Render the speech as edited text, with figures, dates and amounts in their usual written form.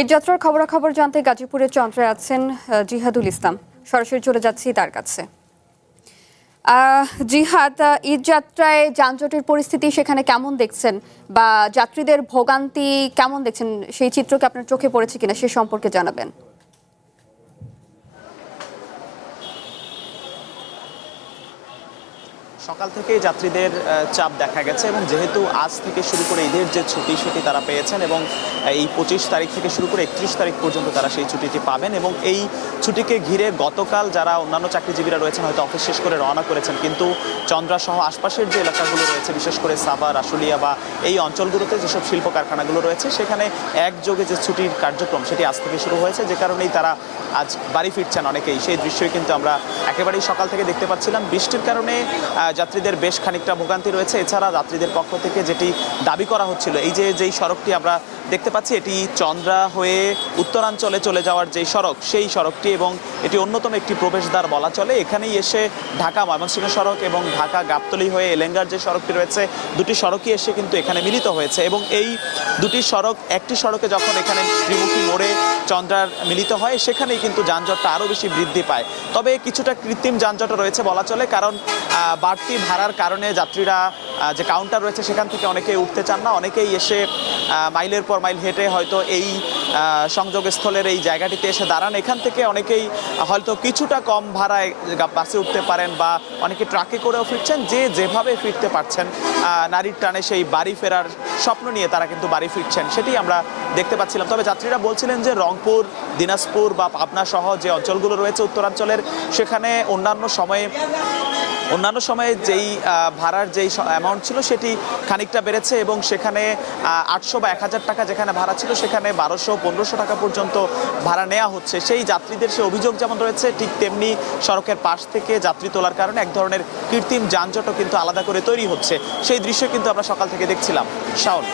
এই যাত্রার খবরাখবর জানতে গাজীপুরের চন্দ্রে আছেন জিহাদুল ইসলাম। সরাসরি চলে যাচ্ছি তার কাছে। জিহাদ, ঈদ যাত্রায় যানজটের পরিস্থিতি সেখানে কেমন দেখছেন, বা যাত্রীদের ভোগান্তি কেমন দেখছেন, সেই চিত্র কি আপনার চোখে পড়েছে কিনা সে সম্পর্কে জানাবেন। সকাল থেকেই যাত্রীদের চাপ দেখা গেছে এবং যেহেতু আজ থেকে শুরু করে ঈদের যে ছুটি সেটি তারা পেয়েছেন এবং এই ২৫ তারিখ থেকে শুরু করে ৩১ তারিখ পর্যন্ত তারা সেই ছুটিটি পাবেন এবং এই ছুটিকে ঘিরে গতকাল যারা অন্যান্য চাকরিজীবীরা রয়েছেন হয়তো অফিস শেষ করে রওনা করেছেন, কিন্তু চন্দ্রা সহ আশপাশের যে এলাকাগুলো রয়েছে বিশেষ করে সাভার, আশুলিয়া বা এই অঞ্চলগুলোতে যেসব শিল্প কারখানাগুলো রয়েছে সেখানে একযোগে যে ছুটির কার্যক্রম সেটি আজ থেকে শুরু হয়েছে, যে কারণেই তারা আজ বাড়ি ফিরছেন অনেকেই। সেই দৃশ্যই কিন্তু আমরা একেবারেই সকাল থেকে দেখতে পাচ্ছিলাম। বৃষ্টির কারণে যাত্রীদের বেশ খানিকটা ভোগান্তি রয়েছে। এছাড়া যাত্রীদের পক্ষ থেকে যেটি দাবি করা হচ্ছিল, এই যেই সড়কটি আমরা দেখতে পাচ্ছি এটি চন্দ্রা হয়ে উত্তরাঞ্চলে চলে যাওয়ার যেই সড়ক সেই সড়কটি, এবং এটি অন্যতম একটি প্রবেশদ্বার বলা চলে। এখানেই এসে ঢাকা ময়মনসিংহ সড়ক এবং ঢাকা গাবতলী হয়ে এলেঙ্গার যে সড়কটি রয়েছে দুটি সড়কই এসে কিন্তু এখানে মিলিত হয়েছে এবং এই দুটি সড়ক একটি সড়কে যখন এখানে ত্রিমুখী মোড়ে চন্দ্রার মিলিত হয় সেখানেই কিন্তু যানজটটা আরও বেশি বৃদ্ধি পায়। তবে কিছুটা কৃত্রিম যানজট রয়েছে বলা চলে, কারণ বাড়তি ভাড়ার কারণে যাত্রীরা যে কাউন্টার রয়েছে সেখান থেকে অনেকেই উঠতে চান না, অনেকেই এসে মাইলের পর মাইল হেঁটে হয়তো এই সংযোগস্থলের এই জায়গাটিতে এসে দাঁড়ান। এখান থেকে অনেকেই হয়তো কিছুটা কম ভাড়ায় বাসে উঠতে পারেন বা অনেকে ট্রাকে করেও ফিরছেন, যে যেভাবে ফিরতে পারছেন নারীর টানে সেই বাড়ি ফেরার স্বপ্ন নিয়ে তারা কিন্তু বাড়ি ফিরছেন, সেটি আমরা দেখতে পাচ্ছিলাম। তবে যাত্রীরা বলছিলেন যে রংপুর, দিনাজপুর বা পাবনা সহ যে অঞ্চলগুলো রয়েছে উত্তরাঞ্চলের সেখানে অন্যান্য সময়ে যেই ভাড়ার যেই অ্যামাউন্ট ছিল সেটি খানিকটা বেড়েছে এবং সেখানে ৮০০ বা ১,০০০ টাকা যেখানে ভাড়া ছিল সেখানে ১২০০-১৫০০ টাকা পর্যন্ত ভাড়া নেওয়া হচ্ছে। সেই যাত্রীদের সে অভিযোগ যেমন রয়েছে, ঠিক তেমনি সড়কের পাশ থেকে যাত্রী তোলার কারণে এক ধরনের কৃত্রিম যানজটও কিন্তু আলাদা করে তৈরি হচ্ছে। সেই দৃশ্য কিন্তু আমরা সকাল থেকে দেখছিলাম। শাওন।